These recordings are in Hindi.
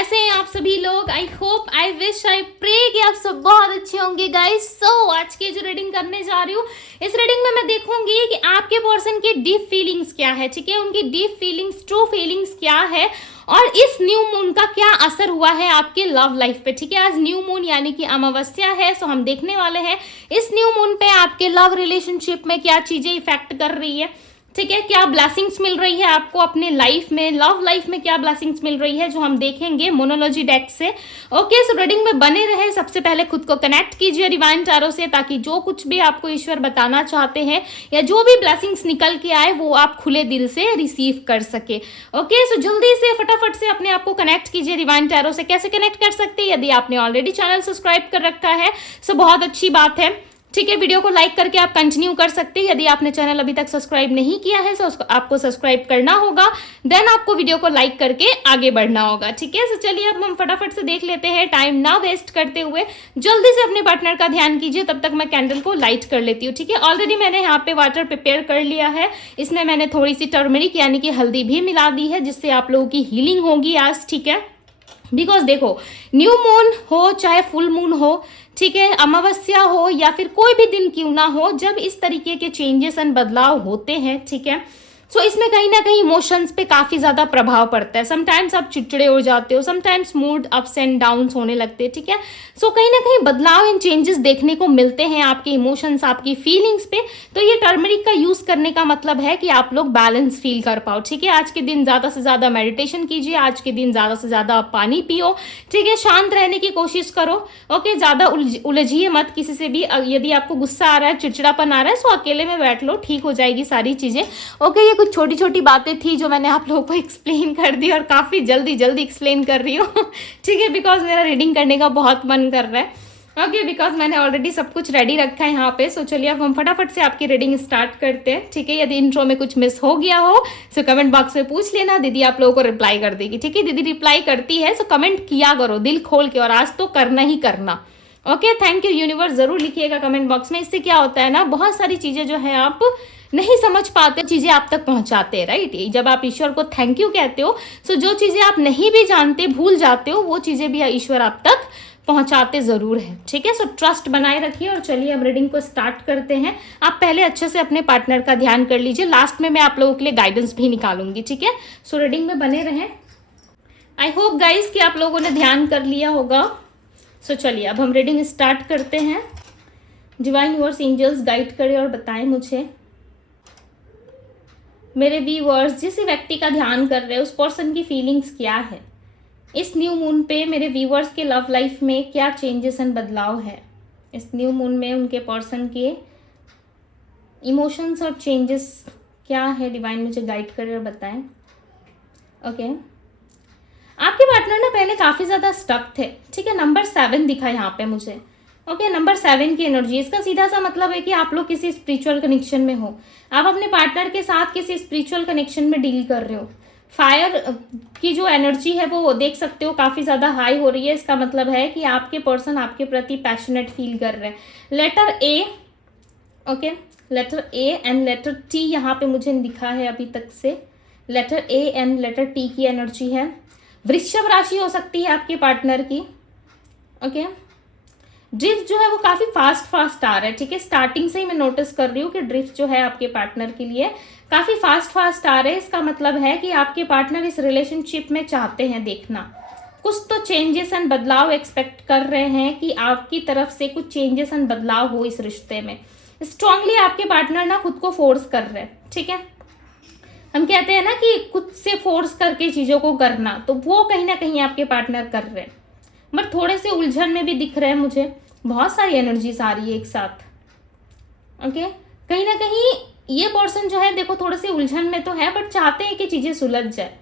कैसे हैं आप सभी लोग। I hope, I wish, I pray कि आप सब बहुत अच्छे होंगे गाइस। आज की जो रीडिंग करने जा रही हूँ, इस रीडिंग में मैं देखूंगी कि आपके पर्सन की डीप फीलिंग्स क्या है, ठीक है, उनकी डीप फीलिंग्स, ट्रू फीलिंग्स क्या है और इस न्यू मून का क्या असर हुआ है आपके लव लाइफ पे, ठीक है। आज न्यू मून यानी कि अमावस्या है, सो हम देखने वाले हैं इस न्यू मून पे आपके लव रिलेशनशिप में क्या चीजें इफेक्ट कर रही है, ठीक है, क्या ब्लेसिंग्स मिल रही है आपको अपने लाइफ में, लव लाइफ में क्या ब्लेसिंग्स मिल रही है, जो हम देखेंगे मोनोलॉजी डेक से। ओके, सो रीडिंग में बने रहे। सबसे पहले खुद को कनेक्ट कीजिए डिवाइन टैरो से, ताकि जो कुछ भी आपको ईश्वर बताना चाहते हैं या जो भी ब्लेसिंग्स निकल के आए वो आप खुले दिल से रिसीव कर सके। ओके, सो जल्दी से फटाफट से अपने आप को कनेक्ट कीजिए डिवाइन टैरो से। कैसे कनेक्ट कर सकते हैं? यदि आपने ऑलरेडी चैनल सब्सक्राइब कर रखा है सो बहुत अच्छी बात है, ठीक है। वीडियो को लाइक करके आप कंटिन्यू कर सकते हैं। यदि आपने चैनल अभी तक सब्सक्राइब नहीं किया है तो आपको सब्सक्राइब करना होगा, देन आपको वीडियो को लाइक करके आगे बढ़ना होगा, ठीक है। तो चलिए अब हम फटाफट से देख लेते हैं, टाइम ना वेस्ट करते हुए जल्दी से अपने पार्टनर का ध्यान कीजिए। तब तक मैं कैंडल को लाइट कर लेती हूँ, ठीक है। ऑलरेडी मैंने यहाँ पे वाटर प्रिपेयर कर लिया है, इसमें मैंने थोड़ी सी टर्मरिक यानी कि हल्दी भी मिला दी है, जिससे आप लोगों की हीलिंग होगी आज, ठीक है। बिकॉज देखो, न्यू मून हो चाहे फुल मून हो, ठीक है, अमावस्या हो या फिर कोई भी दिन क्यों ना हो, जब इस तरीके के चेंजेस एंड बदलाव होते हैं, ठीक है, सो इसमें कहीं ना कहीं इमोशंस पे काफी ज्यादा प्रभाव पड़ता है। समटाइम्स आप चिड़चिड़े हो जाते हो, sometimes mood ups and downs होने लगते हैं, ठीक है। सो कहीं ना कहीं बदलाव एंड चेंजेस देखने को मिलते हैं आपके इमोशंस, आपकी फीलिंग्स पे। तो ये टर्मरिक का यूज करने का मतलब है कि आप लोग बैलेंस फील कर पाओ, ठीक है। आज के दिन ज्यादा से ज्यादा मेडिटेशन कीजिए, आज के दिन ज्यादा से ज्यादा आप पानी पियो, ठीक है, शांत रहने की कोशिश करो। ओके, ज्यादा उलझिए मत किसी से भी। यदि आपको गुस्सा आ रहा है, चिड़चिड़ापन आ रहा है, सो अकेले में बैठ लो, ठीक हो जाएगी सारी चीजें। ओके, ये कुछ छोटी छोटी बातें थी जो मैंने आप लोगों को एक्सप्लेन कर दी, और काफी जल्दी एक्सप्लेन कर रही हूँ ठीक है, बिकॉज मेरा रीडिंग करने का बहुत मन कर रहा है। ओके, बिकॉज मैंने ऑलरेडी सब कुछ रेडी रखा है यहाँ पे। सो चलिए अब हम फटाफट से आपकी रीडिंग स्टार्ट करते हैं, ठीक है। यदि इंट्रो में कुछ मिस हो गया हो सो कमेंट बॉक्स में पूछ लेना, दीदी आप लोगों को रिप्लाई कर देगी, ठीक है। दीदी रिप्लाई करती है, सो कमेंट किया करो दिल खोल के, और आज तो करना ही करना। ओके, थैंक यू यूनिवर्स जरूर लिखिएगा कमेंट बॉक्स में। इससे क्या होता है ना, बहुत सारी चीजें जो है आप नहीं समझ पाते, चीजें आप तक पहुंचाते हैं, राइट। जब आप ईश्वर को थैंक यू कहते हो, सो जो चीजें आप नहीं भी जानते, भूल जाते हो, वो चीजें भी ईश्वर आप तक पहुंचाते जरूर है, ठीक है। सो ट्रस्ट बनाए रखिए, और चलिए अब रीडिंग को स्टार्ट करते हैं। आप पहले अच्छे से अपने पार्टनर का ध्यान कर लीजिए, लास्ट में मैं आप लोगों के लिए गाइडेंस भी निकालूंगी, ठीक है। सो रीडिंग में बने रहें। आई होप गाइस कि आप लोगों ने ध्यान कर लिया होगा। सो चलिए अब हम रीडिंग स्टार्ट करते हैं। डिवाइन यूनिवर्स एंजल्स गाइड करें और बताएं मुझे, मेरे व्यूअर्स जिस व्यक्ति का ध्यान कर रहे हैं उस पर्सन की फीलिंग्स क्या है इस न्यू मून पे। मेरे व्यूअर्स के लव लाइफ में क्या चेंजेस एंड बदलाव है इस न्यू मून में, उनके पर्सन के इमोशंस और चेंजेस क्या है। डिवाइन मुझे गाइड करें और बताएं। ओके, आपके पार्टनर ना पहले काफ़ी ज़्यादा स्टक थे, ठीक है। नंबर 7 दिखा यहाँ पे मुझे। ओके, नंबर 7 की एनर्जी, इसका सीधा सा मतलब है कि आप लोग किसी स्पिरिचुअल कनेक्शन में हो, आप अपने पार्टनर के साथ किसी स्पिरिचुअल कनेक्शन में डील कर रहे हो। फायर की जो एनर्जी है वो देख सकते हो काफ़ी ज़्यादा हाई हो रही है। इसका मतलब है कि आपके पर्सन आपके प्रति पैशनेट फील कर रहे हैं। Letter A, okay, letter A and letter T यहाँ पे मुझे दिखा है अभी तक से। Letter A and letter T की एनर्जी है। वृषभ राशि हो सकती है आपके पार्टनर की। ओके, ड्रिफ्ट जो है वो काफी फास्ट आ रहा है, ठीक है। स्टार्टिंग से ही मैं नोटिस कर रही हूँ कि ड्रिफ्ट जो है आपके पार्टनर के लिए काफी फास्ट आ रहे हैं। इसका मतलब है कि आपके पार्टनर इस रिलेशनशिप में चाहते हैं देखना, कुछ तो चेंजेस एंड बदलाव एक्सपेक्ट कर रहे हैं कि आपकी तरफ से कुछ चेंजेस एंड बदलाव हो इस रिश्ते में। स्ट्रांगली आपके पार्टनर ना खुद को फोर्स कर रहे हैं, ठीक है। हम कहते हैं ना कि खुद से फोर्स करके चीजों को करना, तो वो कहीं ना कहीं आपके पार्टनर कर रहे हैं, बट थोड़े से उलझन में भी दिख रहे हैं मुझे। बहुत सारी एनर्जीज आ रही है एक साथ। ओके, कहीं ना कहीं ये पर्सन जो है देखो थोड़े से उलझन में तो है, बट चाहते हैं कि चीजें सुलझ जाए।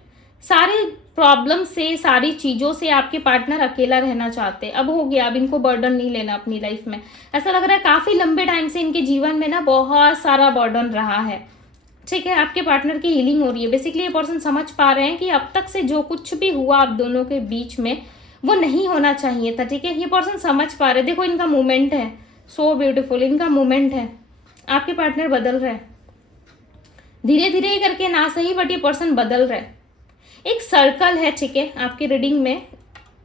सारे प्रॉब्लम से, सारी चीजों से आपके पार्टनर अकेला रहना चाहते हैं। अब हो गया, अब इनको बर्डन नहीं लेना अपनी लाइफ में। ऐसा लग रहा है काफी लंबे टाइम से इनके जीवन में ना बहुत सारा बर्डन रहा है, ठीक है। आपके पार्टनर की हीलिंग हो रही है। बेसिकली ये पर्सन समझ पा रहे हैं कि अब तक से जो कुछ भी हुआ आप दोनों के बीच में वो नहीं होना चाहिए था, ठीक है। ये पर्सन समझ पा रहे, देखो इनका मूवमेंट है, सो ब्यूटीफुल इनका मूवमेंट है। आपके पार्टनर बदल रहे हैं धीरे धीरे करके, ना सही बट ये पर्सन बदल रहा है। एक सर्कल है, ठीक है, आपकी रीडिंग में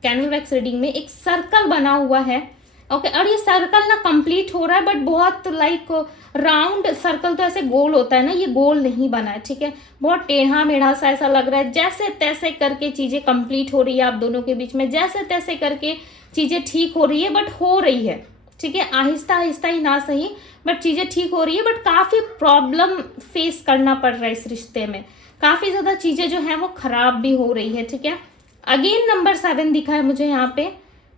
कैंडल वैक्स रीडिंग में एक सर्कल बना हुआ है। ओके, और ये सर्कल ना कंप्लीट हो रहा है, बट बहुत लाइक राउंड सर्कल, तो ऐसे गोल होता है ना, ये गोल नहीं बना है, ठीक है। बहुत टेढ़ा मेढ़ा सा ऐसा लग रहा है। जैसे तैसे करके चीजें कंप्लीट हो रही है आप दोनों के बीच में, जैसे तैसे करके चीजें ठीक हो रही है, बट हो रही है, ठीक है। आहिस्ता आहिस्ता ही ना सही, बट चीजें ठीक हो रही है। बट काफी प्रॉब्लम फेस करना पड़ रहा है इस रिश्ते में, काफी ज्यादा चीजें जो है वो खराब भी हो रही है, ठीक है। अगेन नंबर 7 दिखा है मुझे यहाँ पे।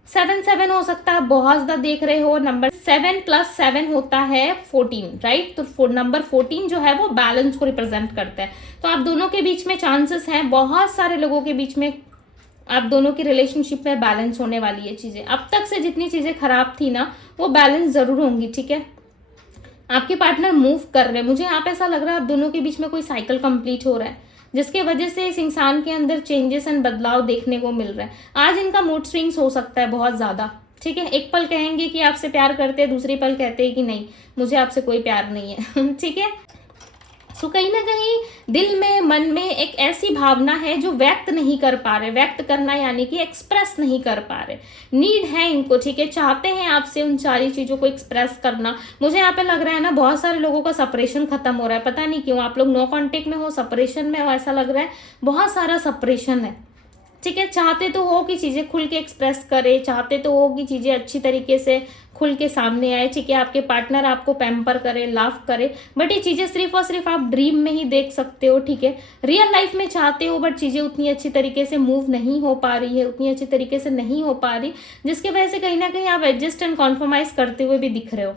7 हो सकता है बहुत ज्यादा देख रहे हो। नंबर 7 + 7 होता है 14, राइट। तो नंबर 14 जो है वो बैलेंस को रिप्रेजेंट करता है। तो आप दोनों के बीच में चांसेस हैं, बहुत सारे लोगों के बीच में आप दोनों की रिलेशनशिप में बैलेंस होने वाली है चीजें। अब तक से जितनी चीजें खराब थी ना, वो बैलेंस जरूर होंगी, ठीक है। आपके पार्टनर मूव कर रहे हैं, मुझे यहाँ पे ऐसा लग रहा है आप दोनों के बीच में कोई साइकिल कंप्लीट हो रहा है, जिसके वजह से इस इंसान के अंदर चेंजेस एंड बदलाव देखने को मिल रहा है। आज इनका मूड स्विंग्स हो सकता है बहुत ज्यादा, ठीक है। एक पल कहेंगे कि आपसे प्यार करते हैं, दूसरी पल कहते हैं कि नहीं, मुझे आपसे कोई प्यार नहीं है ठीक है। सो कहीं ना कहीं दिल में, मन में एक ऐसी भावना है जो व्यक्त नहीं कर पा रहे। व्यक्त करना यानी कि एक्सप्रेस नहीं कर पा रहे। नीड है इनको, ठीक है, चाहते हैं आपसे उन सारी चीजों को एक्सप्रेस करना। मुझे यहाँ पे लग रहा है ना, बहुत सारे लोगों का सेपरेशन खत्म हो रहा है, पता नहीं क्यों। आप लोग नो कांटेक्ट में हो, सेपरेशन में हो, ऐसा लग रहा है बहुत सारा सेपरेशन है, ठीक है। चाहते तो हो कि चीजें खुल के एक्सप्रेस करे, चाहते तो हो कि चीजें अच्छी तरीके से खुल के सामने आए, ठीक है। आपके पार्टनर आपको पैम्पर करे, लाफ करे, बट ये चीजें सिर्फ और सिर्फ आप ड्रीम में ही देख सकते हो, ठीक है। रियल लाइफ में चाहते हो, बट चीजें उतनी अच्छी तरीके से मूव नहीं हो पा रही है, उतनी अच्छी तरीके से नहीं हो पा रही, जिसकी वजह से कहीं ना कहीं आप एडजस्ट एंड कॉम्प्रोमाइज करते हुए भी दिख रहे हो।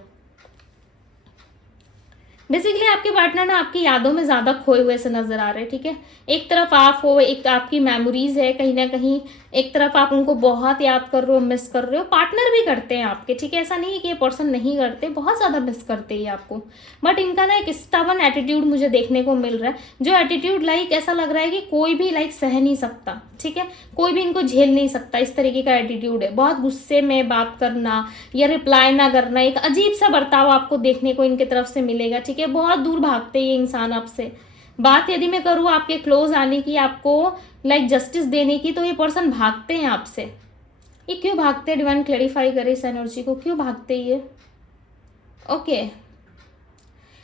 बेसिकली आपके पार्टनर ना आपकी यादों में ज्यादा खोए हुए से नजर आ रहे हैं, ठीक है। एक तरफ आप हो, एक आपकी मेमोरीज है कहीं ना कहीं, एक तरफ आप उनको बहुत याद कर रहे हो, मिस कर रहे हो। पार्टनर भी करते हैं आपके, ठीक है, ऐसा नहीं है कि ये पर्सन नहीं करते, बहुत ज्यादा मिस करते हैं आपको। बट इनका ना एक स्टबर्न एटीट्यूड मुझे देखने को मिल रहा है, जो एटीट्यूड लाइक ऐसा लग रहा है कि कोई भी लाइक सह नहीं सकता, ठीक है, कोई भी इनको झेल नहीं सकता, इस तरीके का एटीट्यूड है। बहुत गुस्से में बात करना या रिप्लाई ना करना, एक अजीब सा बर्ताव आपको देखने को इनके तरफ से मिलेगा, ठीक है। बहुत दूर भागते ये इंसान आपसे। बात यदि मैं करूँ आपके क्लोज आने की, आपको लाइक जस्टिस देने की, तो ये पर्सन भागते हैं आपसे। ये क्यों भागते हैं, डिवाइन क्लैरिफाई करे इस एनर्जी को, क्यों भागते ये। ओके,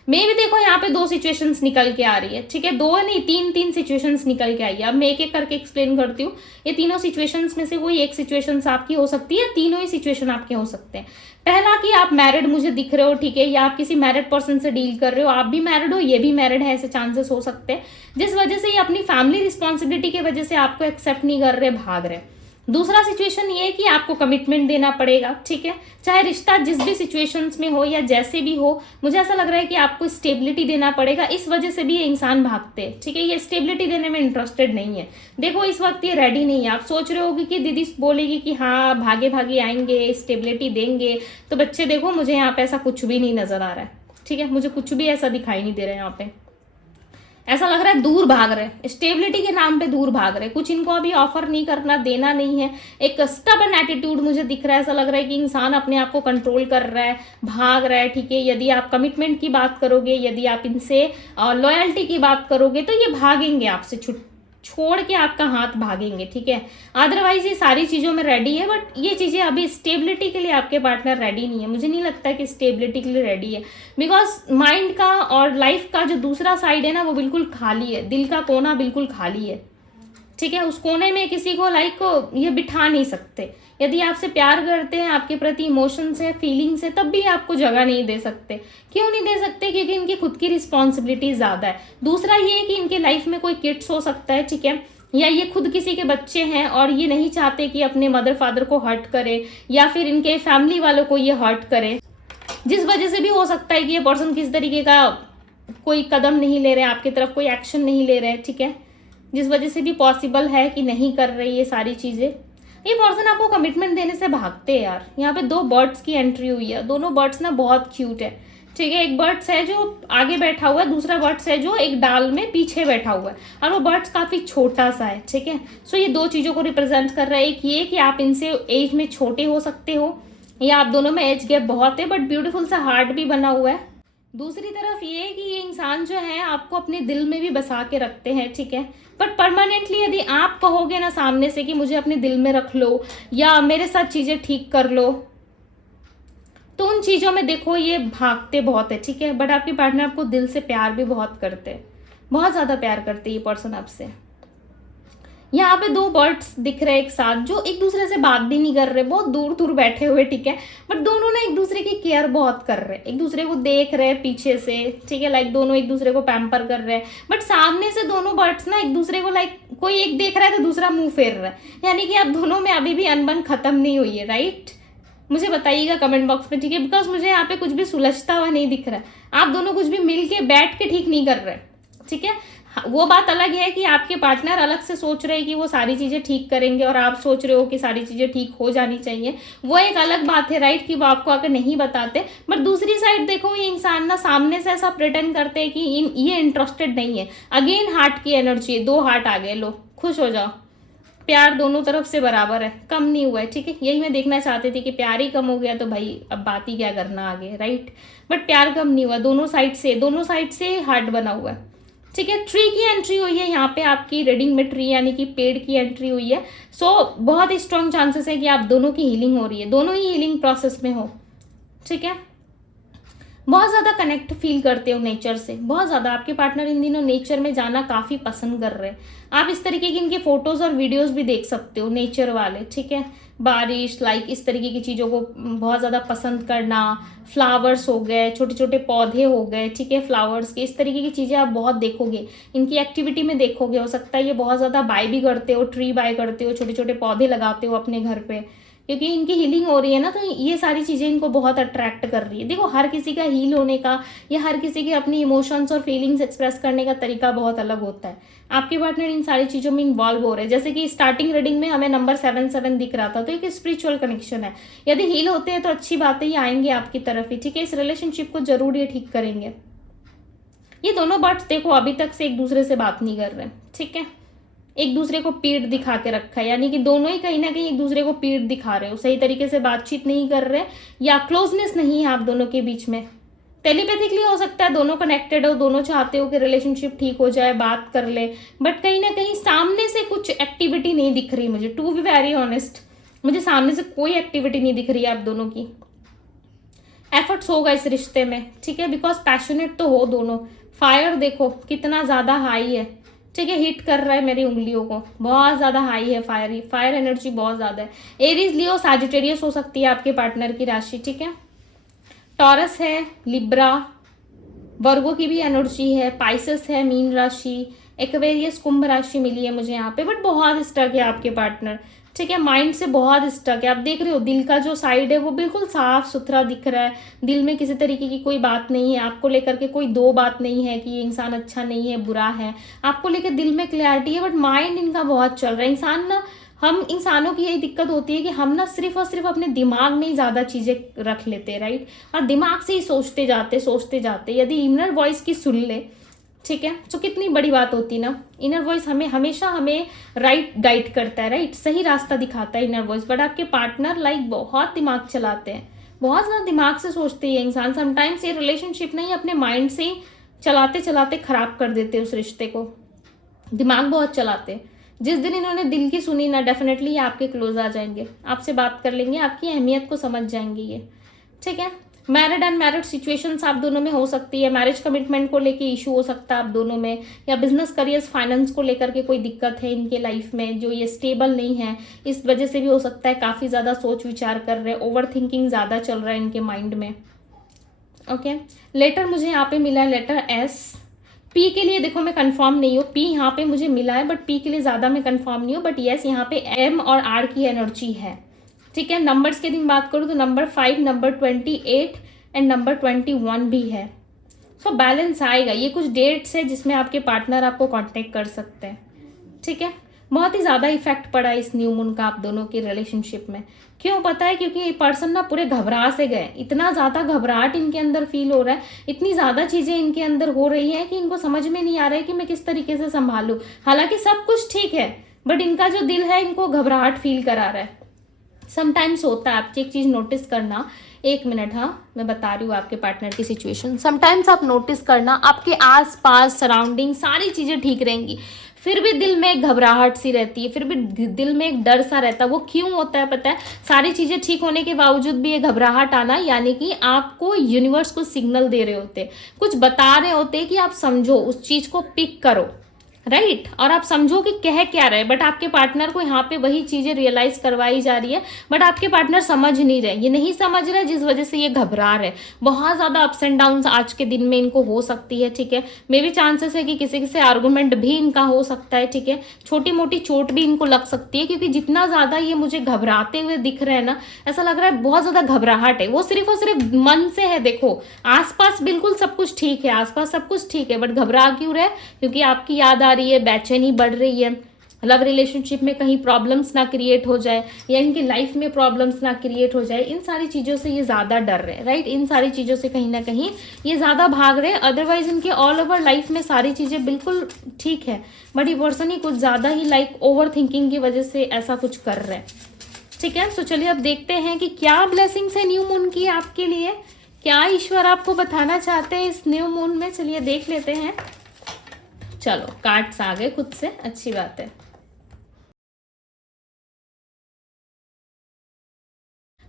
मैं भी देखो यहाँ पे 2 सिचुएशंस निकल के आ रही है, ठीक है, 2 नहीं 3 सिचुएशंस निकल के आई है। अब मैं एक एक करके एक्सप्लेन करती हूँ। ये तीनों सिचुएशंस में से कोई एक सिचुएशन आपकी हो सकती है, तीनों ही सिचुएशन आपके हो सकते हैं। पहला कि आप मैरिड मुझे दिख रहे हो, ठीक है, या आप किसी मैरिड पर्सन से डील कर रहे हो, आप भी मैरिड हो, ये भी मैरिड है, ऐसे चांसेस हो सकते हैं, जिस वजह से ये अपनी फैमिली रिस्पॉन्सिबिलिटी की वजह से आपको एक्सेप्ट नहीं कर रहे, भाग रहे। दूसरा सिचुएशन ये है कि आपको कमिटमेंट देना पड़ेगा, ठीक है, चाहे रिश्ता जिस भी सिचुएशंस में हो या जैसे भी हो। मुझे ऐसा लग रहा है कि आपको स्टेबिलिटी देना पड़ेगा, इस वजह से भी ये इंसान भागते हैं, ठीक है। ये स्टेबिलिटी देने में इंटरेस्टेड नहीं है। देखो इस वक्त ये रेडी नहीं है। आप सोच रहे होगी कि दीदी बोलेगी कि हाँ भागे भागे आएंगे, स्टेबिलिटी देंगे, तो बच्चे देखो मुझे यहाँ पे ऐसा कुछ भी नहीं नजर आ रहा है, ठीक है, मुझे कुछ भी ऐसा दिखाई नहीं दे रहा है। यहाँ पे ऐसा लग रहा है दूर भाग रहे, स्टेबिलिटी के नाम पे दूर भाग रहे, कुछ इनको अभी ऑफर नहीं करना, देना नहीं है। एक स्टबर्न एटीट्यूड मुझे दिख रहा है, ऐसा लग रहा है कि इंसान अपने आप को कंट्रोल कर रहा है, भाग रहा है, ठीक है। यदि आप कमिटमेंट की बात करोगे, यदि आप इनसे लॉयल्टी की बात करोगे, तो ये भागेंगे आपसे, छोड़ के आपका हाथ भागेंगे, ठीक है। अदरवाइज ये सारी चीज़ों में रेडी है, बट ये चीज़ें अभी स्टेबिलिटी के लिए आपके पार्टनर रेडी नहीं है। मुझे नहीं लगता कि स्टेबिलिटी के लिए रेडी है, बिकॉज माइंड का और लाइफ का जो दूसरा साइड है ना, वो बिल्कुल खाली है, दिल का कोना बिल्कुल खाली है, ठीक है। उस कोने में किसी को लाइक ये बिठा नहीं सकते। यदि आपसे प्यार करते हैं, आपके प्रति इमोशंस है, फीलिंग्स है, तब भी आपको जगह नहीं दे सकते। क्यों नहीं दे सकते? क्योंकि इनकी खुद की रिस्पॉन्सिबिलिटी ज़्यादा है। दूसरा ये है कि इनके लाइफ में कोई किड्स हो सकता है, ठीक है, या ये खुद किसी के बच्चे हैं और ये नहीं चाहते कि अपने मदर फादर को हर्ट करे, या फिर इनके फैमिली वालों को ये हर्ट करे, जिस वजह से भी हो सकता है कि ये पर्सन किस तरीके का कोई कदम नहीं ले रहे हैं, आपकी तरफ कोई एक्शन नहीं ले रहे हैं, ठीक है, जिस वजह से भी पॉसिबल है कि नहीं कर रही ये सारी चीज़ें। ये पर्सन आपको कमिटमेंट देने से भागते हैं यार। यहाँ पे 2 बर्ड्स की एंट्री हुई है, दोनों बर्ड्स ना बहुत क्यूट है, ठीक है। एक बर्ड्स है जो आगे बैठा हुआ है, दूसरा बर्ड्स है जो एक डाल में पीछे बैठा हुआ है, और वो बर्ड्स काफ़ी छोटा सा है, ठीक है। सो ये 2 चीज़ों को रिप्रेजेंट कर रहा है। एक ये कि आप इनसे एज में छोटे हो सकते हो, या आप दोनों में एज गैप बहुत है, बट ब्यूटीफुल सा हार्ट भी बना हुआ है। दूसरी तरफ ये है कि ये इंसान जो है आपको अपने दिल में भी बसा के रखते हैं, ठीक है। बट परमानेंटली यदि आप कहोगे ना सामने से कि मुझे अपने दिल में रख लो या मेरे साथ चीज़ें ठीक कर लो, तो उन चीज़ों में देखो ये भागते बहुत है, ठीक है। बट आपके पार्टनर आपको दिल से प्यार भी बहुत करते हैं, बहुत ज़्यादा प्यार करते हैं ये पर्सन आपसे। यहाँ पे दो बर्ड्स दिख रहे हैं एक साथ, जो एक दूसरे से बात भी नहीं कर रहे, बहुत दूर दूर बैठे हुए, ठीक है। बट दोनों ना एक दूसरे की केयर बहुत कर रहे हैं, एक दूसरे को देख रहे हैं पीछे से, ठीक है। लाइक दोनों एक दूसरे को पैम्पर कर रहे हैं। बट सामने से दोनों बर्ड्स ना एक दूसरे को लाइक कोई एक देख रहा है तो दूसरा मुंह फेर रहा है, यानी कि आप दोनों में अभी भी अनबन खत्म नहीं हुई है, राइट। मुझे बताइएगा कमेंट बॉक्स में, ठीक है। बिकॉज मुझे यहाँ पे कुछ भी सुलझता हुआ नहीं दिख रहा है, आप दोनों कुछ भी मिल के बैठ के ठीक नहीं कर रहे, ठीक है। वो बात अलग है कि आपके पार्टनर अलग से सोच रहे हैं कि वो सारी चीज़ें ठीक करेंगे और आप सोच रहे हो कि सारी चीज़ें ठीक हो जानी चाहिए, वो एक अलग बात है, राइट, कि वो आपको आकर नहीं बताते। बट दूसरी साइड देखो, ये इंसान ना सामने से ऐसा प्रिटेंड करते हैं कि ये इंटरेस्टेड नहीं है। अगेन हार्ट की एनर्जी, 2 हार्ट आ गए, लो खुश हो जाओ। प्यार दोनों तरफ से बराबर है, कम नहीं हुआ है, ठीक है। यही मैं देखना चाहती थी कि प्यार ही कम हो गया तो भाई अब बात ही क्या करना आगे, राइट। बट प्यार कम नहीं हुआ, दोनों साइड से हार्ट बना हुआ है, ठीक है। ट्री की एंट्री हुई है यहाँ पे आपकी रीडिंग में, ट्री यानी कि पेड़ की एंट्री हुई है। सो बहुत ही स्ट्रॉन्ग चांसेस है कि आप दोनों की हीलिंग हो रही है, दोनों ही हीलिंग प्रोसेस में हो, ठीक है। बहुत ज़्यादा कनेक्ट फील करते हो नेचर से, बहुत ज़्यादा। आपके पार्टनर इन दिनों नेचर में जाना काफ़ी पसंद कर रहे हैं। आप इस तरीके की इनके फोटोज़ और वीडियोस भी देख सकते हो, नेचर वाले, ठीक है। बारिश, लाइक इस तरीके की चीज़ों को बहुत ज़्यादा पसंद करना, फ्लावर्स हो गए, छोटे छोटे पौधे हो गए, ठीक है, फ्लावर्स के, इस तरीके की चीज़ें आप बहुत देखोगे, इनकी एक्टिविटी में देखोगे। हो सकता है ये बहुत ज़्यादा बाय भी करते हो, ट्री बाय करते हो, छोटे छोटे पौधे लगाते हो अपने घर पे, क्योंकि इनकी हीलिंग हो रही है ना, तो ये सारी चीज़ें इनको बहुत अट्रैक्ट कर रही है। देखो, हर किसी का हील होने का या हर किसी के अपनी इमोशंस और फीलिंग्स एक्सप्रेस करने का तरीका बहुत अलग होता है। आपके पार्टनर इन सारी चीज़ों में इन्वॉल्व हो रहे हैं। जैसे कि स्टार्टिंग रीडिंग में हमें नंबर 77 दिख रहा था, तो एक स्पिरिचुअल कनेक्शन है। यदि हील होते हैं तो अच्छी बात है, ये आएंगे आपकी तरफ ही, ठीक है। इस रिलेशनशिप को जरूर ये ठीक करेंगे। ये दोनों बर्ड्स देखो अभी तक से एक दूसरे से बात नहीं कर रहे, ठीक है। एक दूसरे को पीठ दिखा के रखा है, यानी कि दोनों ही कहीं ना कहीं एक दूसरे को पीठ दिखा रहे हो, सही तरीके से बातचीत नहीं कर रहे या क्लोजनेस नहीं है आप दोनों के बीच में। टेलीपैथिकली हो सकता है दोनों कनेक्टेड हो, दोनों चाहते हो कि रिलेशनशिप ठीक हो जाए, बात कर ले, बट कहीं ना कहीं सामने से कुछ एक्टिविटी नहीं दिख रही मुझे, टू बी वेरी ऑनेस्ट। मुझे सामने से कोई एक्टिविटी नहीं दिख रही है आप दोनों की। एफर्ट्स होगा इस रिश्ते में, ठीक है, बिकॉज पैशनेट तो हो दोनों। फायर देखो कितना ज़्यादा हाई है, ठीक है, हिट कर रहा है मेरी उंगलियों को, बहुत ज़्यादा हाई है, फायर एनर्जी बहुत ज़्यादा है। एरीज, लियो, सैजिटेरियस हो सकती है आपके पार्टनर की राशि, ठीक है। टॉरस है, लिब्रा, वर्गो की भी एनर्जी है, पाइसेस है, मीन राशि, एक्वेरियस, कुंभ राशि मिली है मुझे यहाँ पे। बट बहुत स्टक है आपके पार्टनर, ठीक है, माइंड से बहुत स्टक है। आप देख रहे हो दिल का जो साइड है वो बिल्कुल साफ सुथरा दिख रहा है, दिल में किसी तरीके की कोई बात नहीं है, आपको लेकर के कोई दो बात नहीं है कि ये इंसान अच्छा नहीं है, बुरा है, आपको लेकर दिल में क्लैरिटी है। बट माइंड इनका बहुत चल रहा है। इंसान ना, हम इंसानों की यही दिक्कत होती है कि हम ना सिर्फ और सिर्फ अपने दिमाग में ही ज़्यादा चीज़ें रख लेते हैं, राइट, और दिमाग से ही सोचते जाते। यदि इनर वॉइस की सुन ले, ठीक है, तो कितनी बड़ी बात होती ना। इनर वॉइस हमेशा हमें राइट गाइड करता है, राइट, सही रास्ता दिखाता है इनर वॉइस। बट आपके पार्टनर लाइक बहुत दिमाग चलाते हैं, बहुत ज़्यादा दिमाग से सोचते हैं इंसान। समटाइम्स ये रिलेशनशिप नहीं, अपने माइंड से ही चलाते खराब कर देते उस रिश्ते को, दिमाग बहुत चलाते। जिस दिन इन्होंने दिल की सुनी ना, डेफिनेटली आपके क्लोज आ जाएंगे, आपसे बात कर लेंगे, आपकी अहमियत को समझ जाएंगे ये, ठीक है। मैरिड अनमैरिड सिचुएशंस आप दोनों में हो सकती है, मैरिज कमिटमेंट को लेके इशू हो सकता है आप दोनों में, या बिजनेस करियर्स फाइनेंस को लेकर के कोई दिक्कत है इनके लाइफ में जो ये स्टेबल नहीं है, इस वजह से भी हो सकता है। काफ़ी ज़्यादा सोच विचार कर रहे हैं, ओवर थिंकिंग ज़्यादा चल रहा है इनके माइंड में, ओके। लेटर मुझे यहाँ पे मिला है, लेटर एस। पी के लिए देखो मैं कंफर्म नहीं हूँ, पी यहाँ पे मुझे मिला है, बट पी के लिए ज़्यादा मैं कंफर्म नहीं हूँ। बट यस, यहाँ पे एम और आर की एनर्जी है, ठीक है। नंबर्स के दिन बात करूँ तो नंबर 5, नंबर 28 एंड नंबर 21 भी है। सो बैलेंस आएगा। ये कुछ डेट्स है जिसमें आपके पार्टनर आपको कांटेक्ट कर सकते हैं, ठीक है। बहुत ही ज़्यादा इफेक्ट पड़ा इस न्यू मून का आप दोनों की रिलेशनशिप में। क्यों पता है? क्योंकि ये पर्सन ना पूरे घबरा से गए, इतना ज़्यादा घबराहट इनके अंदर फील हो रहा है, इतनी ज़्यादा चीज़ें इनके अंदर हो रही हैं कि इनको समझ में नहीं आ रहा है कि मैं किस तरीके से संभालूं। हालांकि सब कुछ ठीक है, बट इनका जो दिल है इनको घबराहट फील करा रहा है, समटाइम्स होता है, आप एक चीज़ नोटिस करना, 1 मिनट, हाँ मैं बता रही हूँ आपके पार्टनर की सिचुएशन। समटाइम्स आप नोटिस करना, आपके आस पास सराउंडिंग सारी चीज़ें ठीक रहेंगी, फिर भी दिल में एक घबराहट सी रहती है, फिर भी दिल में एक डर सा रहता है। वो क्यों होता है पता है? सारी चीज़ें ठीक होने के बावजूद भी ये घबराहट आना, यानी कि आपको यूनिवर्स को सिग्नल दे रहे होते, कुछ बता रहे होते कि आप समझो, उस चीज़ को पिक करो, राइट और आप समझो कि कह क्या रहे, बट आपके पार्टनर को यहाँ पे वही चीज़ें रियलाइज करवाई जा रही है, बट आपके पार्टनर समझ नहीं रहे, ये नहीं समझ रहे, जिस वजह से ये घबरा रहे। बहुत ज़्यादा अप्स एंड डाउन्स आज के दिन में इनको हो सकती है, ठीक है। मे भी चांसेस है कि किसी से आर्गूमेंट भी इनका हो सकता है, ठीक है। छोटी मोटी चोट भी इनको लग सकती है, क्योंकि जितना ज़्यादा ये मुझे घबराते हुए दिख रहे हैं ना, ऐसा लग रहा है बहुत ज़्यादा घबराहट है, वो सिर्फ और सिर्फ मन से है। देखो आसपास बिल्कुल सब कुछ ठीक है, आसपास सब कुछ ठीक है, बट घबरा क्यों रहे? क्योंकि आपकी याद आ रही है, बेचैनी बढ़ रही है, लव रिलेशनशिप में कहीं प्रॉब्लम्स ना क्रिएट हो जाए, या इनकी लाइफ में प्रॉब्लम्स ना क्रिएट हो जाए, इन सारी चीज़ों से ये ज़्यादा डर रहे, राइट। इन सारी चीज़ों से कहीं ना कहीं ये ज़्यादा भाग रहे। अदरवाइज इनके ऑल ओवर लाइफ में सारी चीज़ें बिल्कुल ठीक है, बट ये पर्सन ही कुछ ज़्यादा ही लाइक ओवर थिंकिंग की वजह से ऐसा कुछ कर रहे हैं, ठीक है। तो चलिए अब देखते हैं कि क्या ब्लेसिंग्स है न्यू मून की आपके लिए, क्या ईश्वर आपको बताना चाहते हैं इस न्यू मून में। चलिए देख लेते हैं। चलो कार्ड्स आ गए खुद से, अच्छी बात है।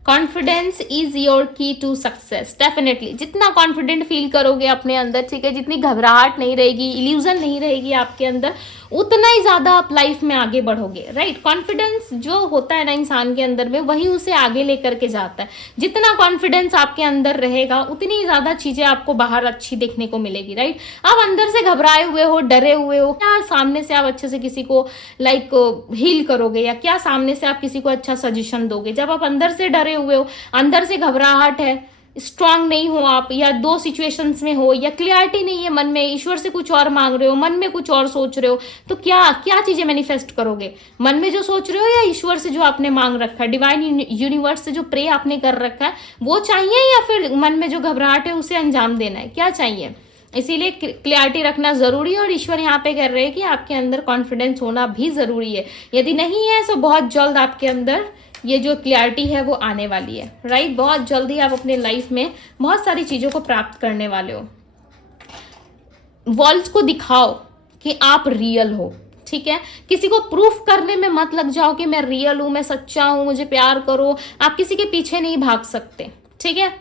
कॉन्फिडेंस इज योर की टू सक्सेस। डेफिनेटली जितना कॉन्फिडेंट फील करोगे अपने अंदर, ठीक है, जितनी घबराहट नहीं रहेगी, इल्यूजन नहीं रहेगी आपके अंदर, उतना ही ज़्यादा आप लाइफ में आगे बढ़ोगे, राइट। कॉन्फिडेंस जो होता है ना इंसान के अंदर में, वही उसे आगे लेकर के जाता है। जितना कॉन्फिडेंस आपके अंदर रहेगा, उतनी ज़्यादा चीज़ें आपको बाहर अच्छी देखने को मिलेगी, राइट। आप अंदर से घबराए हुए हो, डरे हुए हो, क्या सामने से आप अच्छे से किसी को लाइक हील करोगे, या क्या सामने से आप किसी को अच्छा सजेशन दोगे? जब आप अंदर से डरे हुए हो, अंदर से घबराहट है, स्ट्रांग नहीं हो आप, या दो सिचुएशंस में हो, या क्लियरिटी नहीं है मन में, ईश्वर से कुछ और मांग रहे हो, मन में कुछ और सोच रहे हो, तो क्या क्या चीजें मैनिफेस्ट करोगे? मन में जो सोच रहे हो, या ईश्वर से जो आपने मांग रखा है, डिवाइन यूनिवर्स से जो प्रे आपने कर रखा है वो चाहिए, या फिर मन में जो घबराहट है उसे अंजाम देना है? क्या चाहिए? इसीलिए क्लियरिटी रखना जरूरी है, और ईश्वर यहाँ पे कह रहे हैं कि आपके अंदर कॉन्फिडेंस होना भी जरूरी है। यदि नहीं है तो बहुत जल्द आपके अंदर ये जो क्लियरिटी है वो आने वाली है, राइट। बहुत जल्दी आप अपने लाइफ में बहुत सारी चीज़ों को प्राप्त करने वाले हो। वर्ल्ड को दिखाओ कि आप रियल हो, ठीक है। किसी को प्रूफ करने में मत लग जाओ कि मैं रियल हूं, मैं सच्चा हूं, मुझे प्यार करो। आप किसी के पीछे नहीं भाग सकते, ठीक है।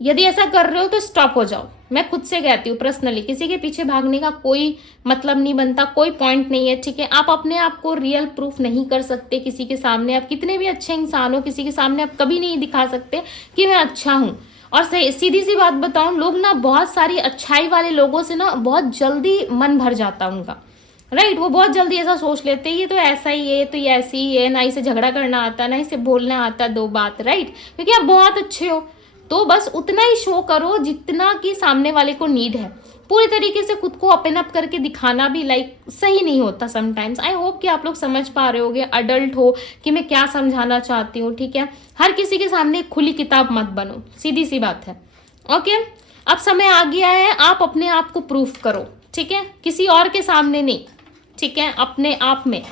यदि ऐसा कर रहे हो तो स्टॉप हो जाओ। मैं खुद से कहती हूँ पर्सनली, किसी के पीछे भागने का कोई मतलब नहीं बनता, कोई पॉइंट नहीं है, ठीक है। आप अपने आप को रियल प्रूफ नहीं कर सकते किसी के सामने। आप कितने भी अच्छे इंसान हो, किसी के सामने आप कभी नहीं दिखा सकते कि मैं अच्छा हूँ। और सीधी सी बात बताऊँ, लोग ना बहुत सारी अच्छाई वाले लोगों से ना बहुत जल्दी मन भर जाता है उनका, राइट। वो बहुत जल्दी ऐसा सोच लेते हैं ये तो ऐसा ही है, तो ये ऐसी ही है, ना इसे झगड़ा करना आता, ना इसे बोलना आता दो बात, राइट। क्योंकि आप बहुत अच्छे हो, तो बस उतना ही शो करो जितना कि सामने वाले को नीड है। पूरी तरीके से खुद को ओपन अप करके दिखाना भी लाइक सही नहीं होता समटाइम्स। आई होप कि आप लोग समझ पा रहे होगे, अडल्ट हो, कि मैं क्या समझाना चाहती हूँ, ठीक है। हर किसी के सामने खुली किताब मत बनो, सीधी सी बात है, ओके। अब समय आ गया है, आप अपने आप को प्रूफ करो, ठीक है, किसी और के सामने नहीं, ठीक है, अपने आप में।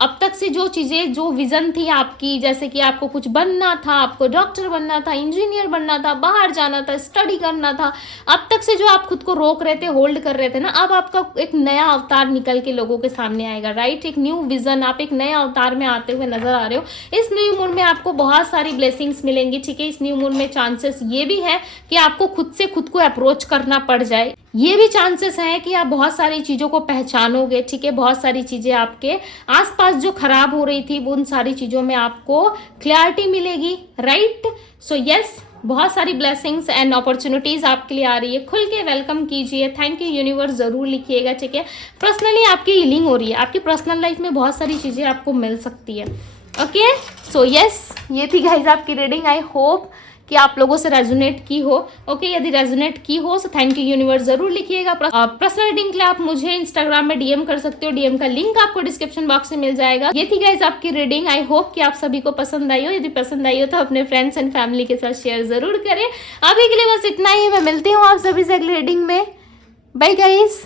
अब तक से जो चीज़ें, जो विजन थी आपकी, जैसे कि आपको कुछ बनना था, आपको डॉक्टर बनना था, इंजीनियर बनना था, बाहर जाना था, स्टडी करना था, अब तक से जो आप खुद को रोक रहे थे, होल्ड कर रहे थे ना, अब आपका एक नया अवतार निकल के लोगों के सामने आएगा, राइट। एक न्यू विजन, आप एक नए अवतार में आते हुए नजर आ रहे हो। इस न्यू मून में आपको बहुत सारी ब्लेसिंग्स मिलेंगी, ठीक है। इस न्यू मून में चांसेस ये भी है कि आपको खुद से खुद को अप्रोच करना पड़ जाए, ये भी चांसेस हैं कि आप बहुत सारी चीज़ों को पहचानोगे, ठीक है। बहुत सारी चीज़ें आपके आसपास जो खराब हो रही थी, वो उन सारी चीज़ों में आपको क्लैरिटी मिलेगी, राइट। सो यस, बहुत सारी ब्लेसिंग्स एंड अपॉर्चुनिटीज आपके लिए आ रही है, खुल के वेलकम कीजिए। थैंक यू यूनिवर्स जरूर लिखिएगा, ठीक है। पर्सनली आपकी हीलिंग हो रही है, आपकी पर्सनल लाइफ में बहुत सारी चीज़ें आपको मिल सकती है, ओके। सो यस, ये थी गाइस आपकी रीडिंग। आई होप कि आप लोगों से रेजोनेट की हो, ओके। यदि रेजोनेट की हो तो थैंक यू यूनिवर्स जरूर लिखिएगा। पर्सनल रीडिंग के लिए आप मुझे इंस्टाग्राम में डीएम कर सकते हो, डीएम का लिंक आपको डिस्क्रिप्शन बॉक्स में मिल जाएगा। ये थी गाइस आपकी रीडिंग। आई होप कि आप सभी को पसंद आई हो। यदि पसंद आई हो तो अपने फ्रेंड्स एंड फैमिली के साथ शेयर जरूर करें। अभी के लिए बस इतना ही, मैं मिलती हूँ आप सभी से अगली रीडिंग में। Bye guys.